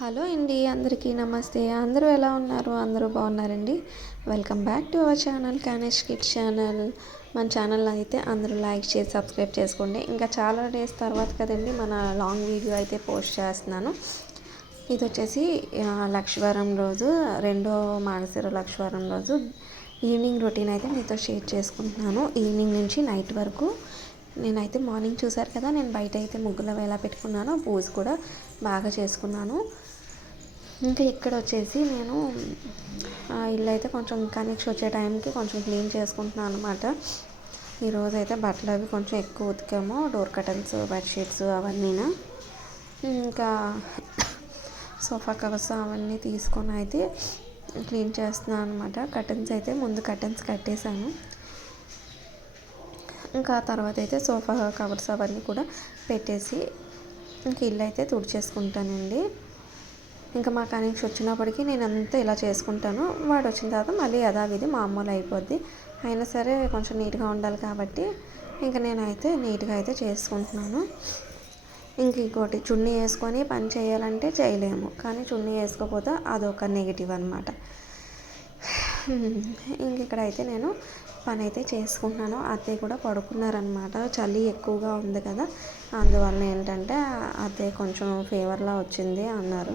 Hello అండి అందరికీ నమస్తే. అందరూ ఎలా ఉన్నారు? అందరూ బాగున్నారండి. Welcome back to our channel కానేష్ kid channel మన ఛానల్ అయితే అందరూ లైక్ చేసి సబ్స్క్రైబ్ చేసుకోండి. ఇంకా చాలా డేస్ తర్వాత కదండి మన లాంగ్ వీడియో అయితే పోస్ట్ చేస్తున్నాను. ఇది వచ్చేసి లక్షవారం రోజు రెండో మానసిర లక్షవారం రోజు ఈవినింగ్ రొటీన్ అయితే మీతో షేర్ చేసుకుంటున్నాను. ఈవినింగ్ నుంచి నైట్ వరకు నేనైతే మార్నింగ్ చూసారు కదా నేను బయట అయితే ముగ్గుల వేళ పెట్టుకున్నాను పూజ కూడా బాగా చేసుకున్నాను. ఇంకా ఇక్కడ వచ్చేసి నేను ఇల్లు అయితే కొంచెం కనెక్షన్ వచ్చే టైంకి కొంచెం క్లీన్ చేసుకుంటున్నాను అనమాట ఈరోజు అయితే బట్టలు అవి కొంచెం ఎక్కువ ఉతికాము డోర్ కటన్స్ బెడ్షీట్స్ అవన్నీ ఇంకా సోఫా కవర్స్ అవన్నీ తీసుకొని అయితే క్లీన్ చేస్తున్నాను అనమాట కటన్స్ అయితే ముందు కటన్స్ కట్టేశాను. ఇంకా తర్వాత అయితే సోఫా కవర్స్ అవన్నీ కూడా పెట్టేసి ఇంక ఇల్లు అయితే తుడిచేసుకుంటానండి. ఇంకా మా కనీక్స్ వచ్చినప్పటికీ నేను అంతా ఇలా చేసుకుంటాను. వాడు వచ్చిన తర్వాత మళ్ళీ యథావిధి మామూలు అయిపోద్ది. అయినా సరే కొంచెం నీట్గా ఉండాలి కాబట్టి ఇంకా నేనైతే నీట్గా అయితే చేసుకుంటున్నాను. ఇంక ఇంకోటి చున్నీ వేసుకొని పని చేయాలంటే చేయలేము. కానీ చున్నీ వేసుకోకపోతే అదొక నెగిటివ్ అనమాట ఇంక ఇక్కడైతే నేను పని అయితే చేసుకుంటున్నాను. అత్తయ్య కూడా పడుకున్నారనమాట చలి ఎక్కువగా ఉంది కదా. అందువల్ల ఏంటంటే అత్తయ్య కొంచెం ఫీవర్లా వచ్చింది అన్నారు.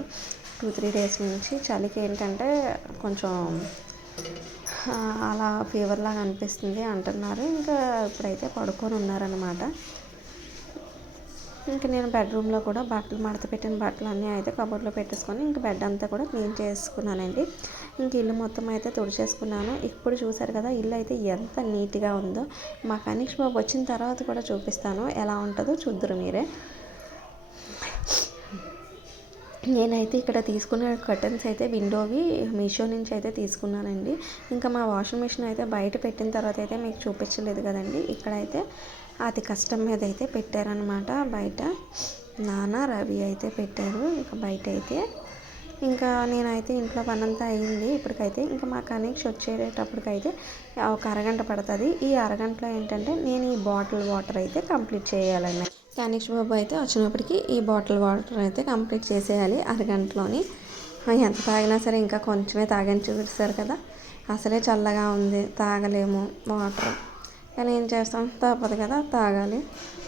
టూ త్రీ డేస్ నుంచి చలికి ఏంటంటే కొంచెం అలా ఫీవర్ లాగా అనిపిస్తుంది అంటున్నారు. ఇంకా ఇప్పుడైతే పడుకొని ఉన్నారనమాట ఇంకా నేను బెడ్రూమ్లో కూడా బట్టలు మడత పెట్టిన బట్టలు అన్నీ అయితే కబోర్డ్లో పెట్టేసుకొని ఇంక బెడ్ అంతా కూడా క్లీన్ చేసుకున్నానండి. ఇంక ఇల్లు మొత్తం అయితే తుడిచేసుకున్నాను. ఇప్పుడు చూసారు కదా ఇల్లు అయితే ఎంత నీట్గా ఉందో. మా కనీష్ బాబు వచ్చిన తర్వాత కూడా చూపిస్తాను. ఎలా ఉంటుందో చూద్దరు మీరే. నేనైతే ఇక్కడ తీసుకున్న కర్టన్స్ అయితే విండోవి మీషో నుంచి అయితే తీసుకున్నానండి. ఇంకా మా వాషింగ్ మిషన్ అయితే బయట పెట్టిన తర్వాత అయితే మీకు చూపించలేదు కదండి. ఇక్కడైతే అతి కష్టం మీద అయితే పెట్టారనమాట బయట నాన్న రవి అయితే పెట్టారు. ఇంకా బయట అయితే ఇంకా నేనైతే ఇంట్లో పనంతా అయింది. ఇప్పటికైతే ఇంకా మా కనెక్షన్ వచ్చేటప్పటికైతే ఒక అరగంట పడుతుంది. ఈ అరగంటలో ఏంటంటే నేను ఈ బాటిల్ వాటర్ అయితే కంప్లీట్ చేయాలన్నమాట కనీష్ బాబు అయితే వచ్చినప్పటికీ ఈ బాటిల్ వాటర్ అయితే కంప్లీట్ చేసేయాలి అరగంటలోని. ఎంత తాగినా సరే ఇంకా కొంచెమే తాగని చూపిస్తారు కదా. అసలే చల్లగా ఉంది తాగలేము వాటర్. కానీ ఏం చేస్తాం? తప్పదు కదా తాగాలి.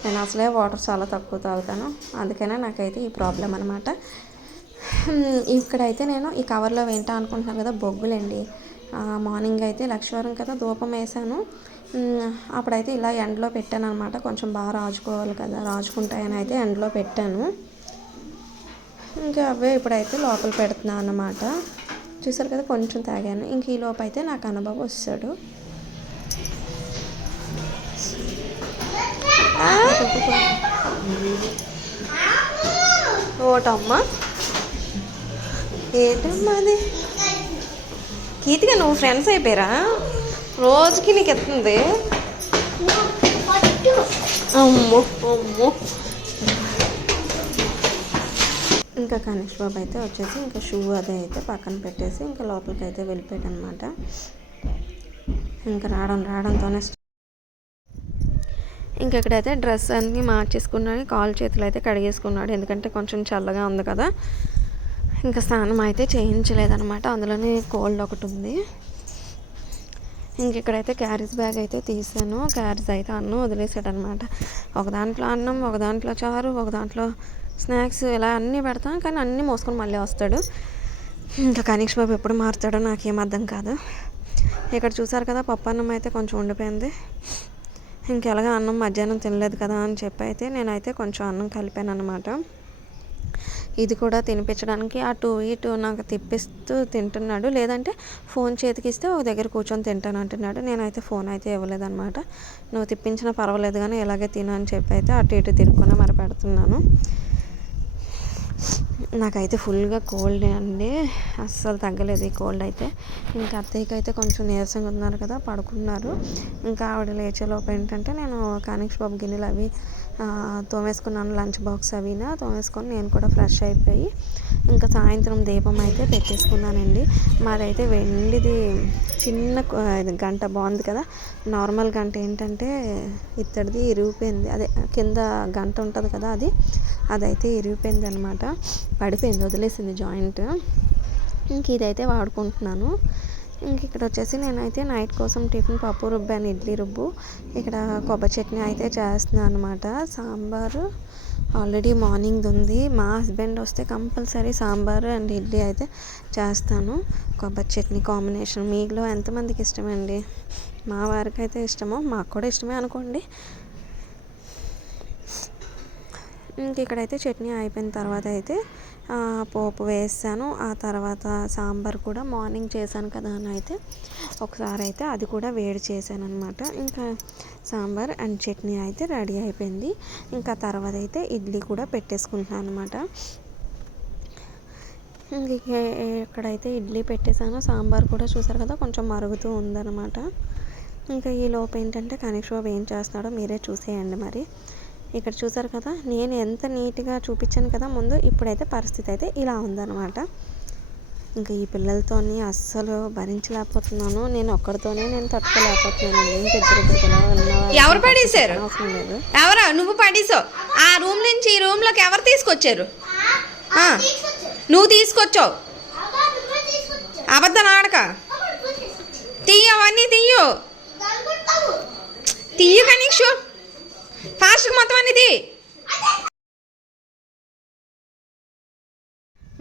నేను అసలే వాటర్ చాలా తక్కువ తాగుతాను. అందుకనే నాకైతే ఈ ప్రాబ్లం అనమాట ఇక్కడైతే నేను ఈ కవర్లో వింటా అనుకుంటున్నాను కదా బొగ్గులండి. మార్నింగ్ అయితే లక్ష్మీవారం కదా ధూపం వేసాను అప్పుడైతే ఇలా ఎండలో పెట్టాను అనమాట కొంచెం బాగా రాజుకోవాలి కదా రాజుకుంటాయని అయితే ఎండలో పెట్టాను. ఇంకా అవే ఇప్పుడైతే లోపల పెడుతున్నాను అన్నమాట. చూసారు కదా కొంచెం తాగాను. ఇంక ఈ లోపు అయితే నాకు అనుభవం వస్తాడు. ఓటమ్మా. ఏంటమ్మా అది? కీతిగా నువ్వు ఫ్రెండ్స్ అయిపోయారా? రోజుకి నీకు ఎత్తుంది. అమ్మో అమ్మో. ఇంకా కనీష్ బాబు అయితే వచ్చేసి ఇంకా షూ అదే అయితే పక్కన పెట్టేసి ఇంకా లోపలికి అయితే వెళ్ళిపోయాడు అనమాట ఇంకా రావడం రావడంతోనే ఇంకా ఇక్కడైతే డ్రెస్ అన్నీ మార్చేసుకున్నాడు కాలు చేతులు అయితే కడిగేసుకున్నాడు. ఎందుకంటే కొంచెం చల్లగా ఉంది కదా. ఇంకా స్నానం అయితే చేయించలేదనమాట అందులోనే కోల్డ్ ఒకటి ఉంది. ఇంక ఇక్కడైతే క్యారేజ్ బ్యాగ్ అయితే తీసాను. క్యారేజ్ అయితే అన్నం వదిలేసాడు అనమాట ఒక దాంట్లో అన్నం ఒక దాంట్లో చారు ఒక దాంట్లో స్నాక్స్ ఇలా అన్నీ పెడతాం. కానీ అన్నీ మోసుకొని మళ్ళీ వస్తాడు. ఇంకా కనీష్ బాబు ఎప్పుడు మారుతాడో నాకేం అర్థం కాదు. ఇక్కడ చూసారు కదా పప్పు అన్నం అయితే కొంచెం ఉండిపోయింది. ఇంకెలాగా అన్నం మధ్యాహ్నం తినలేదు కదా అని చెప్పి అయితే నేనైతే కొంచెం అన్నం కలిపాను అనమాట ఇది కూడా తినిపించడానికి అటు ఇటు నాకు తిప్పిస్తూ తింటున్నాడు. లేదంటే ఫోన్ చేతికిస్తే ఒక దగ్గర కూర్చొని తింటాను అంటున్నాడు. నేనైతే ఫోన్ అయితే ఇవ్వలేదన్నమాట. నువ్వు తిప్పించినా పర్వాలేదు కానీ ఇలాగే తిను అని చెప్పి అయితే అటు ఇటు తిరుక్కుని మరి పెడుతున్నాను నాకైతే ఫుల్గా కోల్డ్ అండి. అస్సలు తగ్గలేదు ఈ కోల్డ్ అయితే. ఇంకా అత్తయ్యకి అయితే కొంచెం నీరసంగా ఉన్నారు కదా పడుకున్నారు. ఇంకా ఆవిడ లేచేలోపు ఏంటంటే నేను కానిక్ష బాబు గిన్నెలు అవి తోమేసుకున్నాను లంచ్ బాక్స్ అవినా తోమేసుకొని నేను కూడా ఫ్రెష్ అయిపోయి ఇంకా సాయంత్రం దీపం అయితే పెట్టేసుకున్నానండి. మాదైతే వెండిది చిన్న గంట బాగుంది కదా. నార్మల్ గంట ఏంటంటే ఇత్తడిది ఇరిగిపోయింది. అదే కింద గంట ఉంటుంది కదా అది అదైతే ఇరిగిపోయింది అనమాట పడిపోయింది వదిలేసింది జాయింట్. ఇంక ఇదైతే వాడుకుంటున్నాను. ఇంక ఇక్కడ వచ్చేసి నేనైతే నైట్ కోసం టిఫిన్ పప్పు రుబ్బాను ఇడ్లీ రుబ్బు. ఇక్కడ కొబ్బరి చట్నీ అయితే చేస్తున్నాను అనమాట సాంబారు ఆల్రెడీ మార్నింగ్ ఉంది. మా హస్బెండ్ వస్తే కంపల్సరీ సాంబారు అండ్ ఇడ్లీ అయితే చేస్తాను. కొబ్బరి చట్నీ కాంబినేషన్. మీలో ఎంతమందికి ఇష్టమండి? మా వారికి అయితే ఇష్టమో మాకు కూడా ఇష్టమే అనుకోండి. ఇంక ఇక్కడైతే చట్నీ అయిపోయిన తర్వాత అయితే పోపు వేసాను. ఆ తర్వాత సాంబార్ కూడా మార్నింగ్ చేశాను కదా అని అయితే ఒకసారి అయితే అది కూడా వేడి చేశాను అనమాట ఇంకా సాంబార్ అండ్ చట్నీ అయితే రెడీ అయిపోయింది. ఇంకా తర్వాత అయితే ఇడ్లీ కూడా పెట్టేసుకుంటున్నాను అనమాట ఇంక ఎక్కడైతే ఇక్కడైతే ఇడ్లీ పెట్టేశాను సాంబార్ కూడా చూసారు కదా కొంచెం మరుగుతూ ఉందన్నమాట. ఇంకా ఈ లోపు ఏంటంటే కనీష్ బాబు ఏం చేస్తున్నాడో మీరే చూసేయండి మరి. ఇక్కడ చూసారు కదా నేను ఎంత నీట్గా చూపించాను కదా ముందు ఇప్పుడైతే పరిస్థితి అయితే ఇలా ఉందన్నమాట. ఇంకా ఈ పిల్లలతోని అస్సలు భరించలేకపోతున్నాను. నేను ఒక్కడితోనే నేను తట్టుకోలేకపోతున్నాను. ఎవరు పడేశారు? అవసరం లేదు. ఎవరా? నువ్వు పడేసావు ఆ రూమ్ నుంచి ఈ రూమ్లోకి ఎవరు తీసుకొచ్చారు? ఆ, నువ్వు తీసుకొచ్చావు. అబద్ధం ఆడక. తీయ అవన్నీ తీయు. తీయు కనీక్షు. ఫాస్ట్ మొత్తం అన్ని తీ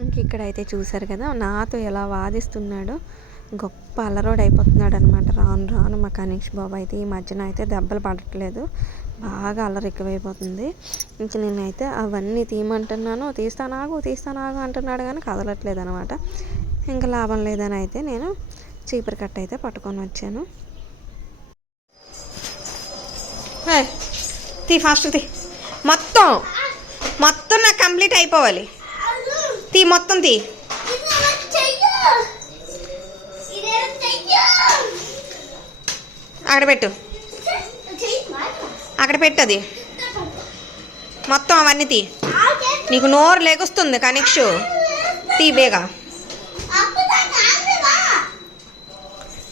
ఇంక ఇక్కడైతే చూసారు కదా నాతో ఎలా వాదిస్తున్నాడో గొప్ప అలరోడ్ అయిపోతున్నాడు అనమాట రాను రాను మా కనీష్ బాబు అయితే ఈ మధ్యన అయితే దెబ్బలు పడట్లేదు. బాగా అల్లరి ఎక్కువైపోతుంది. ఇంక నేనైతే అవన్నీ తీయమంటున్నాను తీస్తానాగు తీస్తానాగు అంటున్నాడు కానీ కదలట్లేదు అనమాట ఇంకా లాభం లేదని అయితే నేను చీపురు కట్ట అయితే పట్టుకొని వచ్చాను. తీ ఫాస్ట్ తీ. మొత్తం. మొత్తం నాకు కంప్లీట్ అయిపోవాలి. తీ మొత్తం తీ. అక్కడ పెట్టు. అక్కడ పెట్టది మొత్తం అవన్నీ తీ. నీకు నోరు లేకొస్తుంది కనెక్షు. తీ బేగా.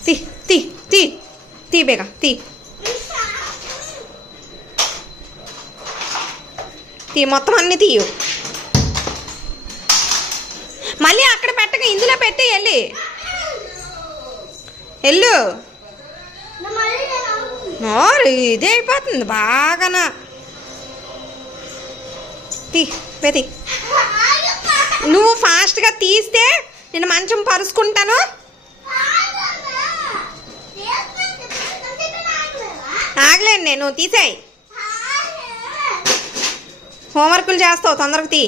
తీ తీ తీ. తీ బేగా తీ. తీ మొత్తం అన్ని తీయు. మళ్ళీ అక్కడ పెట్టక ఇందులో పెట్టి వెళ్ళి వెళ్ళు ఇదే అయిపోతుంది బాగానా. తీ పెతి. నువ్వు ఫాస్ట్గా తీస్తే నేను మంచం పరుచుకుంటాను. ఆగలేను నేను తీసేయి. హోంవర్కులు చేస్తావు తొందరగా తీ.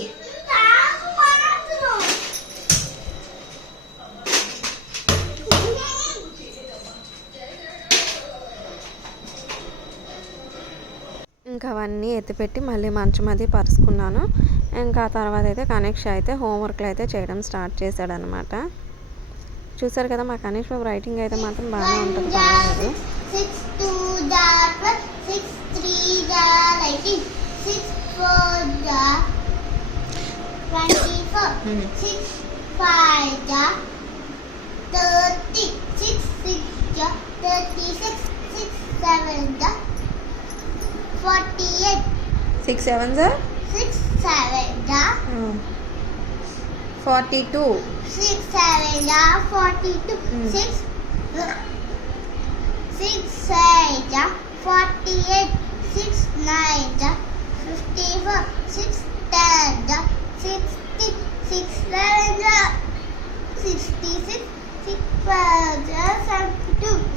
ఇంకా అవన్నీ ఎత్తిపెట్టి మళ్ళీ మంచం అది పరుచుకున్నాను. ఇంకా ఆ తర్వాత అయితే కనీష్ అయితే హోంవర్క్లు అయితే చేయడం స్టార్ట్ చేశాడనమాట చూసారు కదా మా కనీష్ బాబు రైటింగ్ అయితే మాత్రం బాగానే ఉంటుంది పర్వాలేదు. Six five ja, thirty. Six six ja, thirty six. Six seven ja, forty eight. Six seven ja. Six seven ja. Hmm. Forty two. Six seven ja, forty two. Hmm. Six. Six eight ja, forty eight. Six nine ja, fifty four. Six ten ja.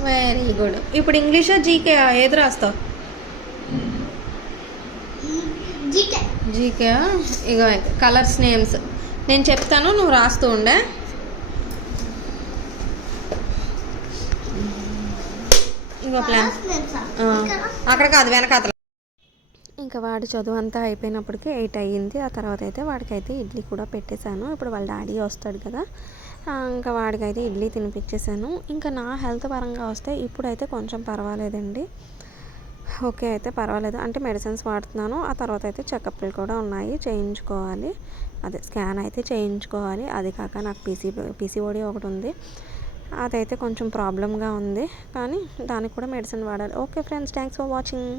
Very good ఇప్పుడు English GK ఏది రాస్తావు. GK. ఇక colours names. నేను చెప్తాను నువ్వు రాస్తూ ఉండే. ఇంకో ప్లాన్ అక్కడ కాదు వెనకాతల. ఇంకా వాడి చదువు అంతా అయిపోయినప్పటికీ ఎయిట్ అయ్యింది. ఆ తర్వాత అయితే వాడికైతే ఇడ్లీ కూడా పెట్టేశాను. ఇప్పుడు వాళ్ళ డాడీ వస్తాడు కదా. ఇంకా వాడికైతే ఇడ్లీ తినిపించేశాను ఇంకా నా హెల్త్ పరంగా వస్తే ఇప్పుడైతే కొంచెం పర్వాలేదండి. ఓకే అయితే పర్వాలేదు. అంటే మెడిసిన్స్ వాడుతున్నాను. ఆ తర్వాత అయితే చెకప్లు కూడా ఉన్నాయి. చేయించుకోవాలి. అదే స్కాన్ అయితే చేయించుకోవాలి. అది కాక నాకు పీసీ పీసీఓడి ఒకటి ఉంది. అదైతే కొంచెం ప్రాబ్లమ్గా ఉంది. కానీ దానికి కూడా మెడిసిన్ వాడాలి. Okay friends. Thanks for watching.